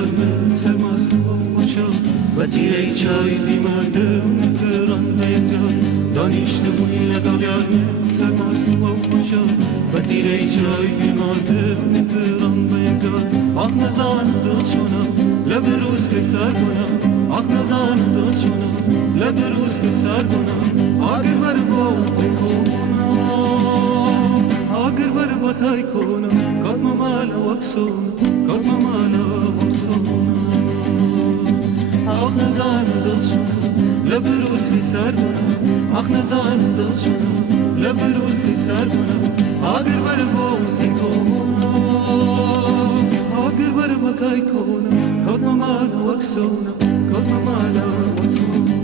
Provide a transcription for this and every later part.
گرمه سرمست و باشا و تیره چای دیمده فران بیگار دانشته بوی لگاگرمه سرمست و باشا و تیره چای دیمده فران بیگار آخ نزان دل شونا لب روز که سر کنم آخ نزان دل شونا لب روز که سر کنم آگر بر با کنم آگر بر با تای کنم کات مالا وکسون کات مالا وکسون آخ نزان دل شونا لب روز که سر کنم آخ نزان دل شونا لب روز که سر کنم آگر بر با کنم آگر بر با تای کنم کات مالا وکسون کات مالا وکسون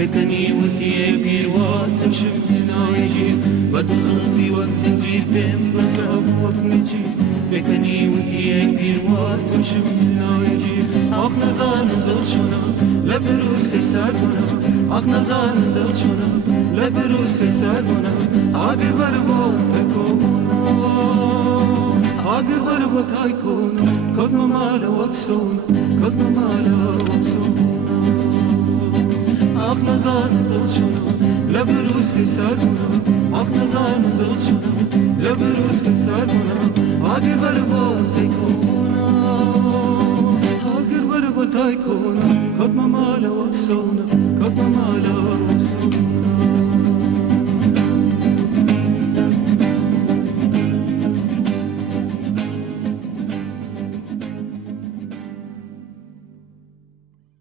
فكني وثي بيروات وشمنايجي بدوزن في وقت زنجير بين بسراب وقنجي فكني وثي بيروات وشمنايجي آخ نزار دل شونا لبروز كيسار بنا آخ نزار دل شونا لبروز كيسار بنا آگر بربا تكونا آگر بربا تايكونا كد ممالا وكسونا كد ممالا وكسونا آخ نزان دل شونا لب روز که سر کنم آخ نزان دل شونا لب روز که سر کنم آگر بر با تای کنم آگر بر با تای کنم کد مالا وکسونا کد مالا